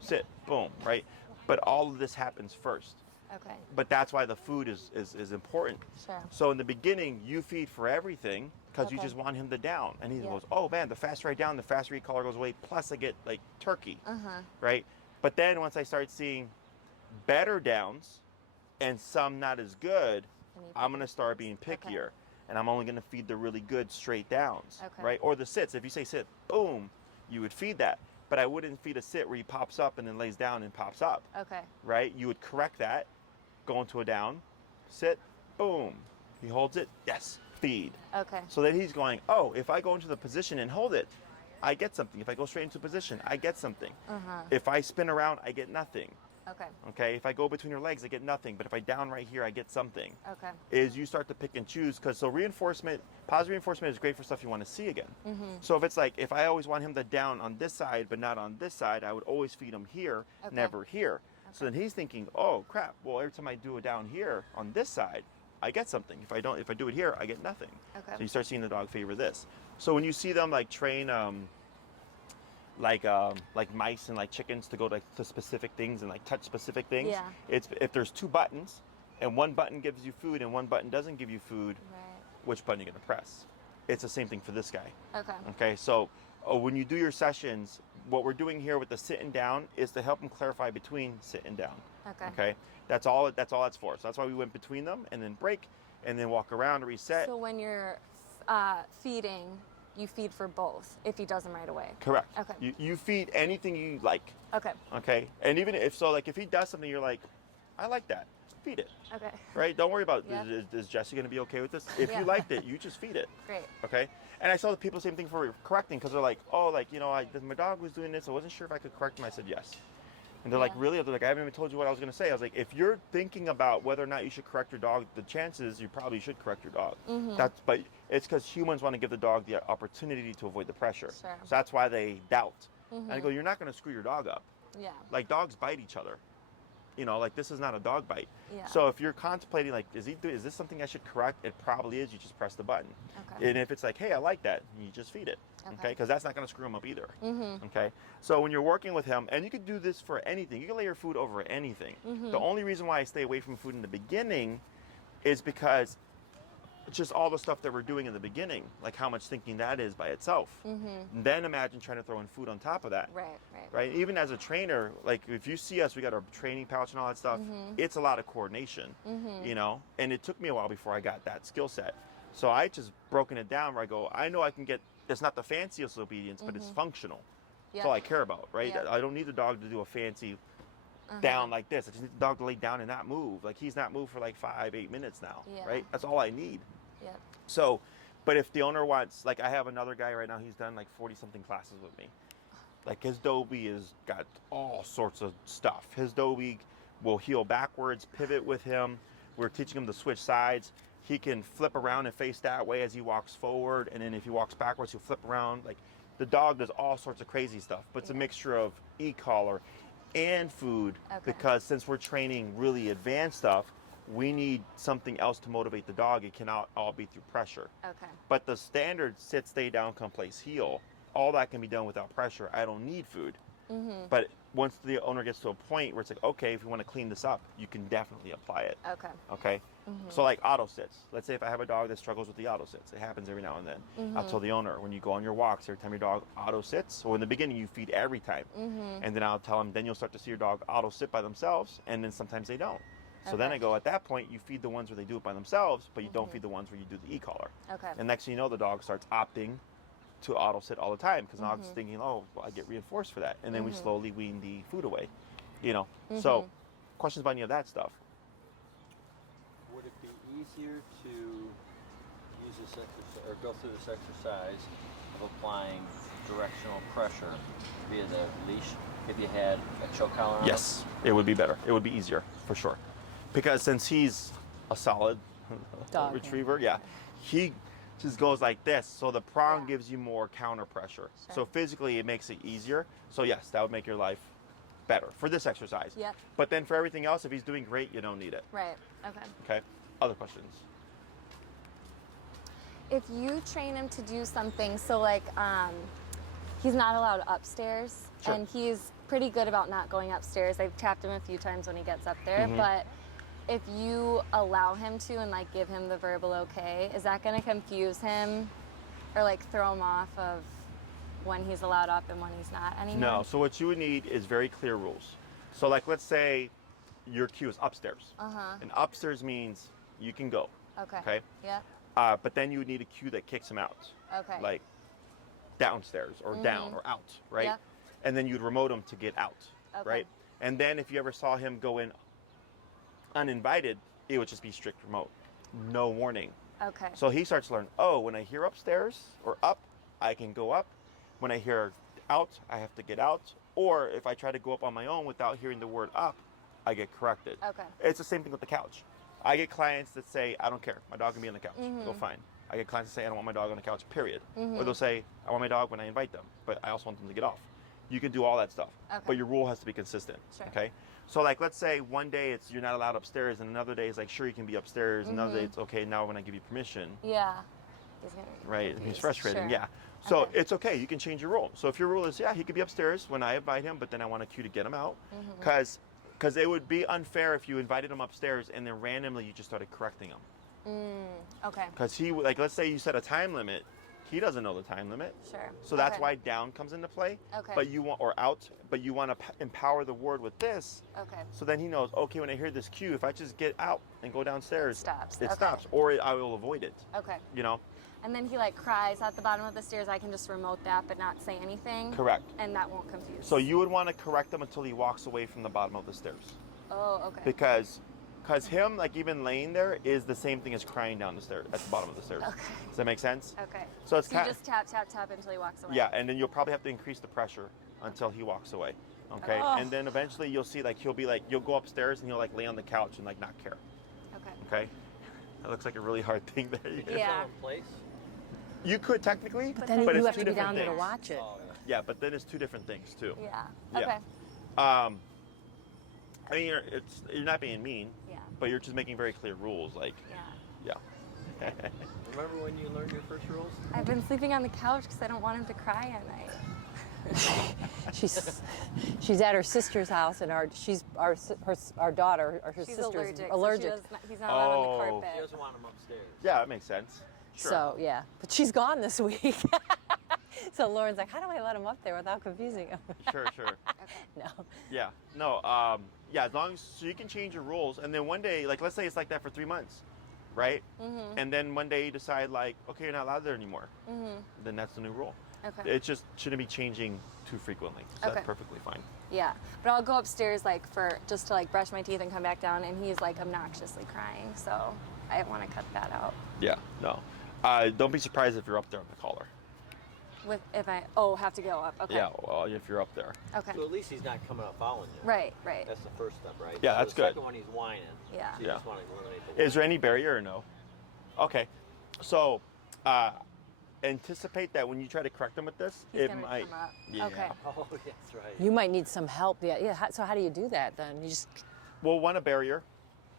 sit, boom, right? But all of this happens first. But that's why the food is important. So in the beginning, you feed for everything because you just want him to down. And he goes, oh man, the faster I down, the faster e-collar goes away. Plus I get like turkey, right? But then once I start seeing better downs and some not as good, I'm going to start being pickier. And I'm only going to feed the really good straight downs, right? Or the sits. If you say sit, boom, you would feed that. But I wouldn't feed a sit where he pops up and then lays down and pops up, right? You would correct that, go into a down, sit, boom. He holds it, yes, feed. So then he's going, oh, if I go into the position and hold it, I get something. If I go straight into position, I get something. If I spin around, I get nothing. Okay. If I go between your legs, I get nothing. But if I down right here, I get something. Is you start to pick and choose, because so reinforcement, positive reinforcement is great for stuff you want to see again. So if it's like, if I always want him to down on this side, but not on this side, I would always feed him here, never here. So then he's thinking, oh crap, well every time I do it down here on this side, I get something. If I do it here, I get nothing. So you start seeing the dog favor this. So when you see them like train like mice and like chickens to go to specific things and like touch specific things, it's if there's two buttons and one button gives you food and one button doesn't give you food, which button are you going to press? It's the same thing for this guy. Okay, so when you do your sessions, what we're doing here with the sit and down is to help them clarify between sit and down. Okay, that's all it's for. So that's why we went between them and then break and then walk around, reset. So when you're feeding, you feed for both if he does them right away. Correct. You feed anything you like. Okay. And even if so, like if he does something, you're like, I like that. Feed it. Right. Don't worry about is Jesse going to be okay with this? If you liked it, you just feed it. Great. Okay. And I saw the people same thing for correcting, because they're like, oh, like my dog was doing this. I wasn't sure if I could correct him. I said yes. And they're like, really? They're like, I haven't even told you what I was going to say. I was like, if you're thinking about whether or not you should correct your dog, the chances you probably should correct your dog. But it's because humans want to give the dog the opportunity to avoid the pressure. So that's why they doubt. And I go, you're not going to screw your dog up. Like dogs bite each other. Like this is not a dog bite. So if you're contemplating like, is this something I should correct? It probably is. You just press the button. And if it's like, hey, I like that, you just feed it. Okay, because that's not going to screw him up either. Okay, so when you're working with him, and you could do this for anything, you can lay your food over anything. The only reason why I stay away from food in the beginning is because just all the stuff that we're doing in the beginning, like how much thinking that is by itself. Then imagine trying to throw in food on top of that. Right. Even as a trainer, like if you see us, we got our training pouch and all that stuff. It's a lot of coordination, and it took me a while before I got that skill set. So I just broken it down where I go, I know I can get. It's not the fanciest obedience, but it's functional. That's all I care about, right? I don't need the dog to do a fancy down like this. I just need the dog to lay down and not move. Like he's not moved for like 5-8 minutes now, right? That's all I need. So, but if the owner wants, like I have another guy right now, he's done like 40-something classes with me. Like his Dobie has got all sorts of stuff. His Dobie will heel backwards, pivot with him. We're teaching him to switch sides. He can flip around and face that way as he walks forward, and then if he walks backwards, he'll flip around. Like the dog does all sorts of crazy stuff, but it's a mixture of e-collar and food, because since we're training really advanced stuff, we need something else to motivate the dog. It cannot all be through pressure. But the standard sit, stay down, come place, heel, all that can be done without pressure. I don't need food. But once the owner gets to a point where it's like, okay, if you want to clean this up, you can definitely apply it. Okay. So like auto sits. Let's say if I have a dog that struggles with the auto sits, it happens every now and then. I'll tell the owner, when you go on your walks, every time your dog auto sits, so in the beginning you feed every time, and then I'll tell them, then you'll start to see your dog auto sit by themselves, and then sometimes they don't. So then I go, at that point, you feed the ones where they do it by themselves, but you don't feed the ones where you do the e-collar. And next thing you know, the dog starts opting to auto sit all the time, because the dog's thinking, oh, well, I get reinforced for that. And then we slowly wean the food away, So questions about any of that stuff? would it be easier to use this exercise or go through this exercise of applying directional pressure via the leash if you had a choke collar on? Yes, it would be better. It would be easier for sure, because since he's a solid Dog, retriever, yeah, he just goes like this. So the prong Yeah. gives you more counter pressure. Sure. So physically, it makes it easier. So yes, that would make your life better for this exercise. Yep. But then for everything else, if he's doing great, you don't need it. Right. Okay. Okay. Other questions? If you train him to do something, so like he's not allowed upstairs, Sure. and he's pretty good about not going upstairs. I've tapped him a few times when he gets up there, Mhm. but if you allow him to and like give him the verbal okay, is that going to confuse him or like throw him off of when he's allowed up and when he's not anymore? No. So what you would need is very clear rules. So like, let's say your cue is upstairs, and upstairs means you can go. Okay. Okay. Yep. But then you would need a cue that kicks him out. Okay. Like downstairs or down or out, right? Yep. And then you'd remote him to get out, Okay. right? And then if you ever saw him go in uninvited, it would just be strict remote, no warning. Okay. So he starts to learn, oh, when I hear upstairs or up, I can go up. When I hear out, I have to get out. Or if I try to go up on my own without hearing the word up, I get corrected. Okay. It's the same thing with the couch. I get clients that say, I don't care, my dog can be on the couch. Go fine. I get clients that say, I don't want my dog on the couch, period. Or they'll say, I want my dog when I invite them, but I also want them to get off. You can do all that stuff, Okay. but your rule has to be consistent. Sure. Okay. So like, let's say one day it's you're not allowed upstairs, and another day it's like, sure, you can be upstairs. Another day it's okay. Now when I give you permission, Yeah. He's gonna be right? It's confused. frustrating. Sure. Yeah. So Okay. it's okay. You can change your rule. So if your rule is, yeah, he could be upstairs when I invite him, but then I want a cue to get him out, because it would be unfair if you invited him upstairs and then randomly you just started correcting him. Okay. Because he, like, let's say you set a time limit, he doesn't know the time limit. Sure. So that's Okay. why down comes into play. Okay. But you want, or out, but you want to empower the word with this. Okay. So then he knows, okay, when I hear this cue, if I just get out and go downstairs, Stops. it Okay. stops, or I will avoid it. Okay. You know? And then he like cries at the bottom of the stairs. I can just remote that, but not say anything. Correct. And that won't confuse. So you would want to correct him until he walks away from the bottom of the stairs. Oh, okay. Because him, like, even laying there is the same thing as crying down the stairs, at the bottom of the stairs. Okay. Does that make sense? Okay. So it's you kind just tap, tap, tap until he walks away. Yeah, and then you'll probably have to increase the pressure until he walks away. Okay? Oh. And then eventually you'll see, like, he'll be like, you'll go upstairs and he'll like lay on the couch and like not care. Okay. Okay? That looks like a really hard thing there. Yeah. In place? You could technically, But then but you it's have two to be different down there to things. watch it. Oh, yeah. Yeah, but then it's two different things too. Yeah. Yeah. Okay. I mean, you're not being mean, Yeah. but you're just making very clear rules. Like, Yeah. yeah. Remember when you learned your first rules? I've been sleeping on the couch because I don't want him to cry at night. She's at her sister's house, and our daughter or her She's sister allergic. is So allergic. he's not allowed on the Oh. He carpet. doesn't want him upstairs. Yeah, that makes sense. Sure. So yeah, but she's gone this week. So Lauren's like, how do I let him up there without confusing him? Sure. No. Yeah. No. Yeah. As long as so you can change your rules, and then one day, like, let's say it's like that for 3 months, right? And then one day you decide, like, okay, you're not allowed there anymore. Then that's the new rule. Okay. It just shouldn't be changing too frequently. So Okay. that's perfectly fine. Yeah, but I'll go upstairs like for just to like brush my teeth and come back down, and he's like obnoxiously crying, so I want to cut that out. Yeah. No. Don't be surprised if you're up there on the collar. With if I have to go up. Okay. Yeah. Well, if you're up there. Okay. So at least he's not coming up following you. Right. That's the first step, right? Yeah, So that's the good. second one, he's whining. Yeah. So you Yeah. just want to eliminate the Is there any barrier or no? Okay. So, anticipate that when you try to correct them with this, He's it gonna might. come up. Yeah. Okay. Oh, that's right. You might need some help. Yeah. So how do you do that then? You just Well, one, a barrier.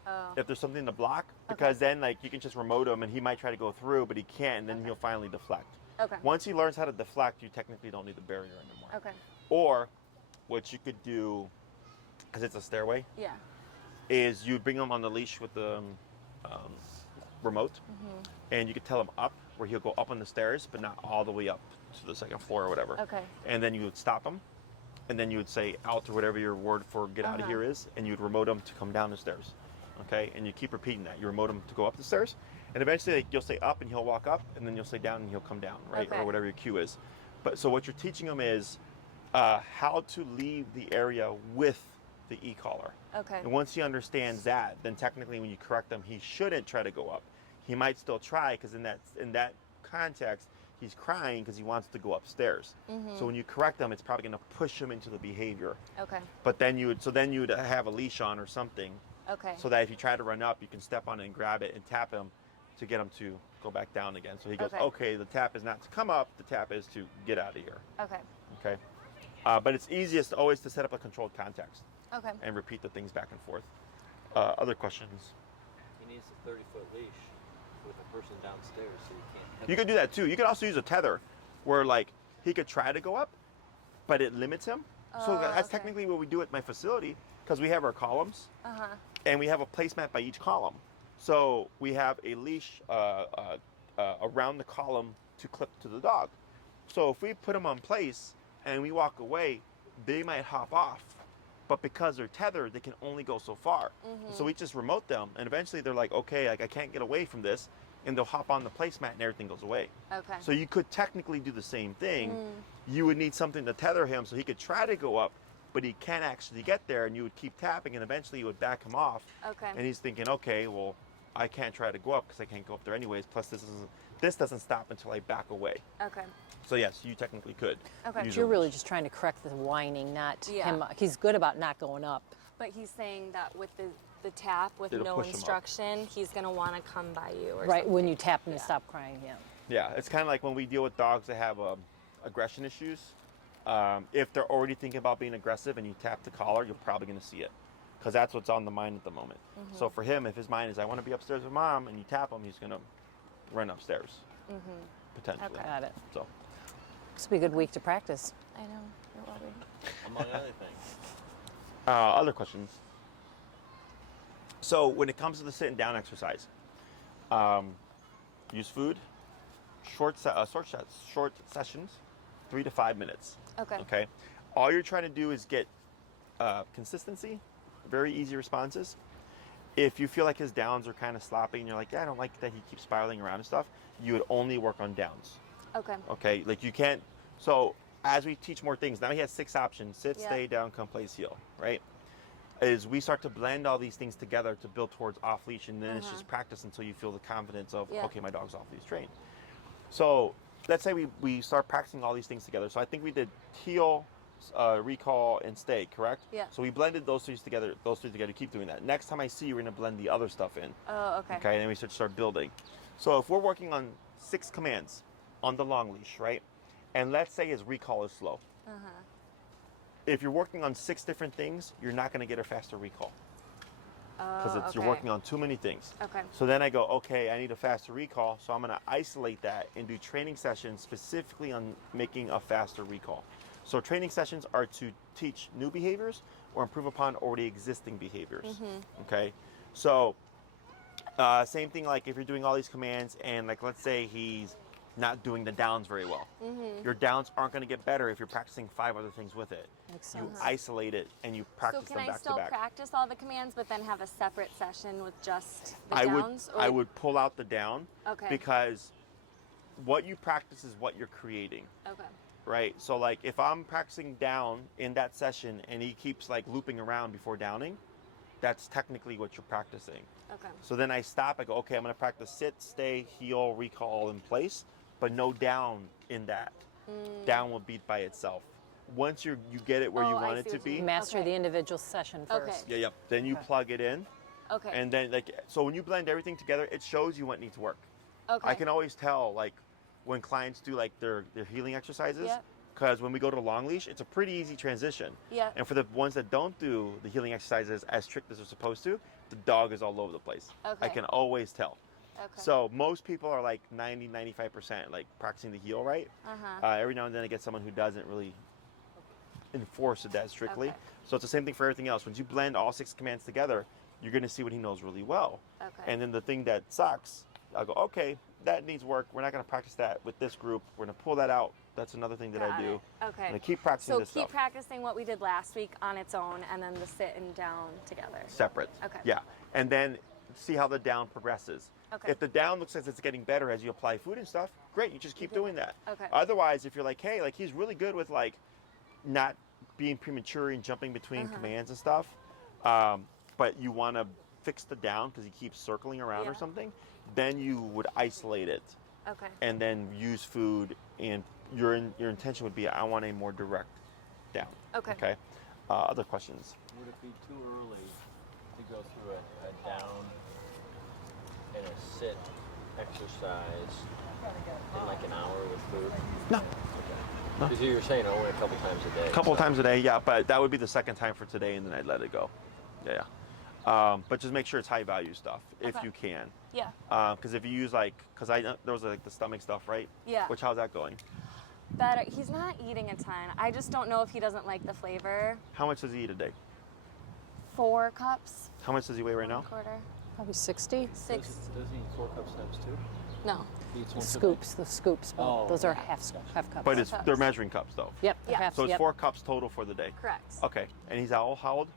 Oh. If there's something to block, because then, like, you can just remote him and he might try to go through, but he can't, and then he'll finally deflect. Okay. Once he learns how to deflect, you technically don't need the barrier anymore. Okay. Or what you could do, because it's a stairway, Yeah. is you'd bring him on the leash with the remote, and you could tell him up, where he'll go up on the stairs, but not all the way up to the second floor or whatever. Okay. And then you would stop him, and then you would say out or whatever your word for get out of here is, and you'd remote him to come down the stairs. Okay? And you keep repeating that. You remote him to go up the stairs, and eventually, like, you'll say up and he'll walk up, and then you'll say down and he'll come down, right? Okay. Or whatever your cue is. But so what you're teaching him is how to leave the area with the e-collar. Okay. And once he understands that, then technically when you correct him, he shouldn't try to go up. He might still try because in that context, he's crying because he wants to go upstairs. So when you correct him, it's probably going to push him into the behavior. Okay. But then you would have a leash on or something, Okay. so that if you try to run up, you can step on it and grab it and tap him to get him to go back down again. So he goes, okay, the tap is not to come up, the tap is to get out of here. Okay. Okay. But it's easiest always to set up a controlled context Okay. and repeat the things back and forth. Other questions? He needs a 30-foot leash with a person downstairs, so you can't. You could do that too. You could also use a tether, where like he could try to go up, but it limits him. So that's technically what we do at my facility, because we have our columns, and we have a placemat by each column. So we have a leash around the column to clip to the dog. So if we put them on place and we walk away, they might hop off, but because they're tethered, they can only go so far. So we just remote them, and eventually they're like, okay, like I can't get away from this, and they'll hop on the placemat and everything goes away. Okay. So you could technically do the same thing. You would need something to tether him so he could try to go up, but he can't actually get there, and you would keep tapping, and eventually you would back him off. Okay. And he's thinking, okay, well, I can't try to go up because I can't go up there anyways. Plus, this doesn't stop until I back away. Okay. So yes, you technically could. Okay. use You're a really leash. just trying to correct the whining, not Yeah. him. He's good about not going up. But he's saying that with the tap, with It'll no push him up. instruction, he's gonna want to come by you or Right, something. when you tap him to stop crying, yeah. Yeah, it's kind of like when we deal with dogs that have aggression issues. If they're already thinking about being aggressive and you tap the collar, you're probably going to see it, because that's what's on the mind at the moment. So for him, if his mind is, I want to be upstairs with mom, and you tap him, he's going to run upstairs, potentially. Okay. Got it. So This will be a good week to practice. I know. It will be. Among other things. other questions. So when it comes to the sitting down exercise, use food, short sessions, 3 to 5 minutes. Okay. Okay. All you're trying to do is get consistency, very easy responses. If you feel like his downs are kind of sloppy and you're like, yeah, I don't like that he keeps spiraling around and stuff, you would only work on downs. Okay. Okay. Like you can't. So as we teach more things, now he has 6 options: sit, Yeah. stay, down, come, place, heel. Right? Is we start to blend all these things together to build towards off leash, and then it's just practice until you feel the confidence of, Yeah. okay, my dog's off leash trained. So let's say we start practicing all these things together. So I think we did heel, recall, and stay, correct? Yeah. So we blended those three together. Keep doing that. Next time I see you, we're gonna blend the other stuff in. Oh, okay. Okay, and then we should start building. So if we're working on 6 commands on the long leash, right? And let's say his recall is slow. If you're working on 6 different things, you're not gonna get a faster recall, because you're working on too many things. Okay. So then I go, okay, I need a faster recall, so I'm going to isolate that and do training sessions specifically on making a faster recall. So training sessions are to teach new behaviors or improve upon already existing behaviors. Okay. So same thing, like if you're doing all these commands and like let's say he's not doing the downs very well. Your downs aren't going to get better if you're practicing 5 other things with it. Makes You sense. isolate it and you practice So can them I back still to back. practice all the commands, but then have a separate session with just the I downs? would I would pull out the down, Okay. because what you practice is what you're creating, Okay. right? So like if I'm practicing down in that session and he keeps like looping around before downing, that's technically what you're practicing. Okay. So then I stop, I go, okay, I'm gonna practice sit, stay, heel, recall in place, but no down in that. Down will beat by itself. Once you get it where you Oh, I want it see to what you be, mean. Master Okay. the individual session first. Okay. yeah, then you Okay. plug it in, Okay. and then like so when you blend everything together, it shows you what needs work. okay. I can always tell like when clients do like their healing exercises, Yeah. because when we go to long leash, it's a pretty easy transition. Yeah. And for the ones that don't do the healing exercises as strict as they're supposed to, the dog is all over the place. I Okay. can always tell. Okay. So most people are like 90-95% like practicing the heel right. Every now and then I get someone who doesn't really enforce it that strictly. Okay. So it's the same thing for everything else. Once you blend all 6 commands together, you're going to see what he knows really well. Okay. And then the thing that sucks, I'll go, okay, that needs work. We're not going to practice that with this group. We're going to pull that out. That's another thing that I Got do. it. Okay. I'm going to keep practicing So this keep stuff practicing what we did last week on its own, and then the sit and down together. separate. Okay. Yeah. And then see how the down progresses. Okay. If the down looks like it's getting better as you apply food and stuff, great. You just keep doing that. Okay. Otherwise, if you're like, hey, like he's really good with like not being premature and jumping between commands and stuff, but you want to fix the down because he keeps circling around or Yeah. something, then you would isolate it Okay. and then use food. And your intention would be, I want a more direct down. Okay. Okay. Other questions? Would it be too early to go through a down and a sit exercise in like an hour with food? No. Okay. Because you were saying only a couple times a day. A couple of times a day, yeah, but that would be the second time for today, and then I'd let it go. Yeah. But just make sure it's high value stuff if Okay. you can. Yeah. Because if you use because there was like the stomach stuff, right? Yeah. Which, how's that going? Better. He's not eating a ton. I just don't know if he doesn't like the flavor. How much does he eat a day? 4 cups. How much does he weigh right now? 1/4. Probably 60. 6. Does he eat 4 cups times 2? No. He eats once Scoops, the scoops. But Oh, those are okay. half cups. But Cups. they're measuring cups though. Yep. they're Yeah. half, So it's yep. 4 cups total for the day. Correct. Okay. And he's how old?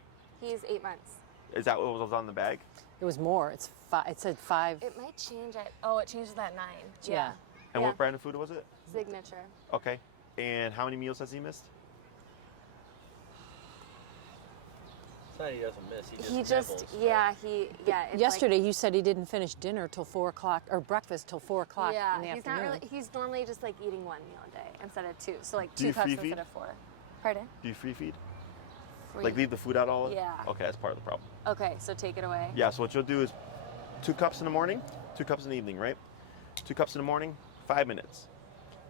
He's 8 months. Is that what was on the bag? It was more. It's 5. It said 5. It might change at. Oh, it changes at 9. Yeah. And Yeah. what brand of food was it? Signature. Okay. And how many meals has he missed? It's not he doesn't miss. He just He just. nibbles, Yeah. He. Yeah. It's Yesterday, you said he didn't finish dinner till 4 o'clock, or breakfast till 4 o'clock Yeah. in the He's not afternoon. really. He's normally just like eating 1 meal a day instead of 2. So like Do 2 you cups free instead feed? of 4. Pardon? Do you free feed? Free. Like leave the food out all? Yeah. Okay, that's part of the problem. Okay. So take it away. Yeah, so what you'll do is 2 cups in the morning, 2 cups in the evening, right? 2 cups in the morning, 5 minutes.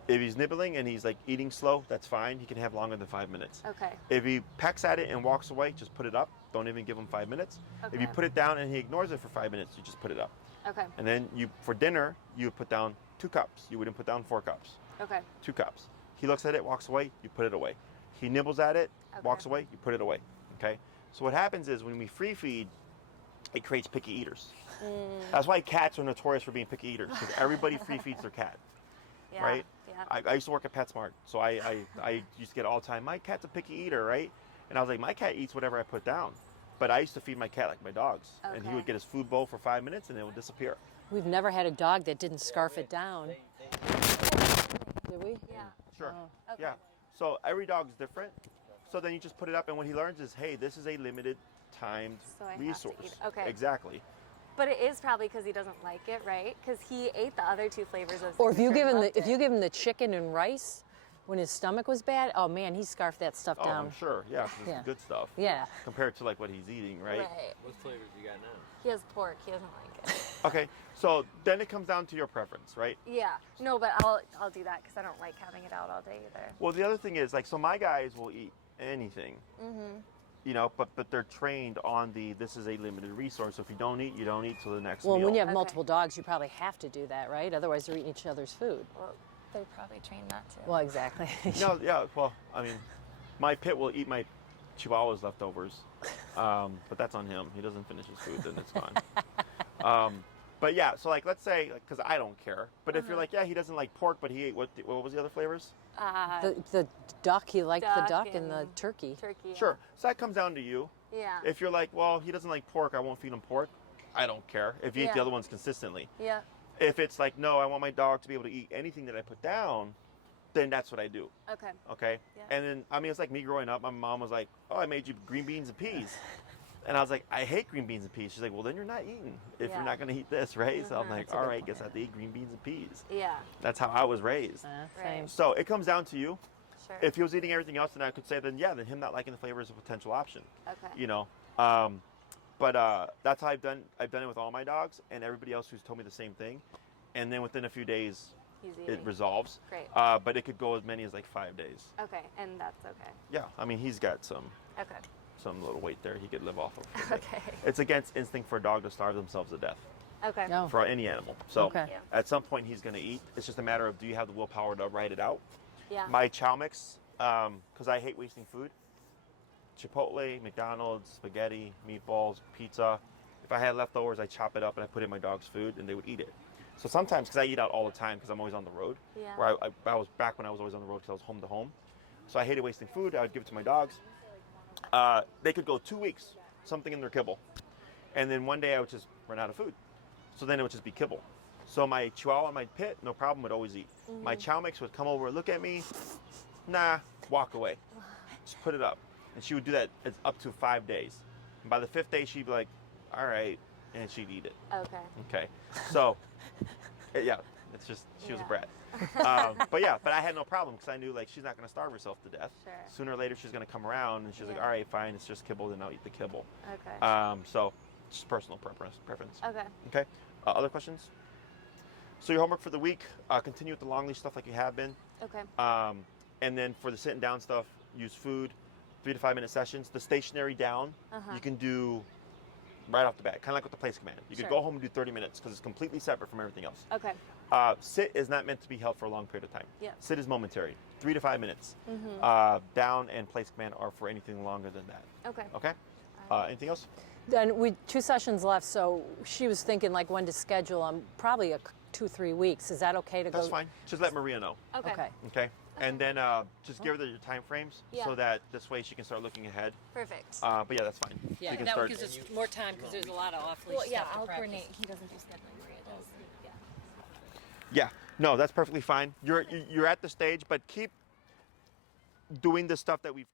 If he's nibbling and he's like eating slow, that's fine. He can have longer than 5 minutes. Okay. If he pecks at it and walks away, just put it up. Don't even give him 5 minutes. If you Okay. put it down and he ignores it for 5 minutes, you just put it up. Okay. And then for dinner, you would put down 2 cups. You wouldn't put down 4 cups. Okay. 2 cups. He looks at it, walks away, you put it away. He nibbles at it, walks Okay. away, you put it away. Okay? So what happens is when we free feed, it creates picky eaters. That's why cats are notorious for being picky eaters, because everybody free feeds their cat, Yeah. right? Yeah. I used to work at PetSmart, so I used to get all the time, my cat's a picky eater, right? And I was like, my cat eats whatever I put down. But I used to feed my cat like my dogs. And he Okay. would get his food bowl for 5 minutes and it would disappear. We've never had a dog that didn't scarf it down. Did we? Yeah. Sure. Oh. Okay. Yeah. So every dog's different. So then you just put it up and what he learns is, hey, this is a limited timed So I have to resource. eat it. Okay. Exactly. But it is probably because he doesn't like it, right? Because he ate the other 2 flavors of. Or if you signature give and him loved if you it. give him the chicken and rice when his stomach was bad, oh man, he scarfed that stuff Oh, down. I'm sure. Yeah, 'cause it's Yeah. the good stuff. Yeah. Compared to like what he's eating, right? Right. What flavors you got now? He has pork. He doesn't like it. Okay. So then it comes down to your preference, right? Yeah. No, but I'll do that because I don't like having it out all day either. Well, the other thing is like, so my guys will eat anything. Mm-hmm. You know, but they're trained on this is a limited resource. So if you don't eat, you don't eat till the next Well, meal. when you have Okay. multiple dogs, you probably have to do that, right? Otherwise, they're eating each other's food. Well, they probably trained not to. Well, exactly. No, yeah. Well, I mean, my pit will eat my Chihuahua's leftovers, but that's on him. He doesn't finish his food, then it's gone. But yeah, so like, let's say, because I don't care. But if you're like, yeah, he doesn't like pork, but he ate what was the other flavors? the duck, he liked the Duck duck and the and turkey. Turkey. Sure. So that comes down to you. Yeah. If you're like, well, he doesn't like pork, I won't feed him pork. I don't care if you eat the Yeah. other ones consistently. Yeah. If it's like, no, I want my dog to be able to eat anything that I put down, then that's what I do. Okay. Okay. Yeah. And then, I mean, it's like me growing up. My mom was like, oh, I made you green beans and peas. And I was like, I hate green beans and peas. She's like, well, then you're not eating if Yeah. you're not going to eat this, right? So I'm Mhm. like, That's a all good right, point. guess I have to eat green beans and peas. Yeah. That's how I was raised. Same. Right. So it comes down to you. Sure. If he was eating everything else, then I could say, then yeah, then him not liking the flavor is a potential option. Okay. You know. But that's how I've done it with all my dogs and everybody else who's told me the same thing. And then within a few days, He's it eating. resolves. Great. But it could go as many as like 5 days. Okay, and that's okay. Yeah, I mean, he's got some Okay. little weight there he could live off of. Okay. It's against instinct for a dog to starve themselves to death Okay. No. for any animal. So Okay. Yeah. at some point he's going to eat. It's just a matter of, do you have the willpower to ride it out? Yeah. My chow mix, because I hate wasting food. Chipotle, McDonald's, spaghetti, meatballs, pizza. If I had leftovers, I chop it up and I put it in my dog's food and they would eat it. So sometimes, because I eat out all the time because I'm always on the road, Yeah. where I was back when I was always on the road because I was home to home. So I hated wasting food. I would give it to my dogs. They could go 2 weeks, something in their kibble. And then one day I would just run out of food. So then it would just be kibble. So my Chihuahua and my pit, no problem, would always eat. My chow mix would come over and look at me, nah, walk away. Just put it up. And she would do that up to 5 days. And by the 5th day, she'd be like, all right, and she'd eat it. Okay. Okay, so yeah, it's just she was a brat. But I had no problem because I knew like she's not going to starve herself to death. Sure. Sooner or later, she's going to come around, and she's like, Yeah. all right, fine, it's just kibble, then I'll eat the kibble. Okay. So just personal preference. Okay. Okay. Other questions? So your homework for the week: continue with the long leash stuff like you have been. Okay. And then for the sitting down stuff, use food, 3 to 5 minute sessions. The stationary down, you can do right off the bat, kind of like with the place command. You could Sure. go home and do 30 minutes because it's completely separate from everything else. Okay. Sit is not meant to be held for a long period of time. Yep. Sit is momentary, 3 to 5 minutes. Down and place command are for anything longer than that. Okay. Okay? Anything else? Then 2 sessions left, so she was thinking like when to schedule them, probably 2-3 weeks. Is that okay to go? That's fine. Just let Maria know. Okay. Okay. Okay? And then just give her your time frames Yeah. so that this way she can start looking ahead. Perfect. But yeah, that's fine. Yeah, You can that start. gives us more time because there's a lot of off-leash Well, yeah, stuff to I'll practice. coordinate. He doesn't do scheduling. Maria does. Yeah. Yeah, no, that's perfectly fine. You're at the stage, but keep doing the stuff that we've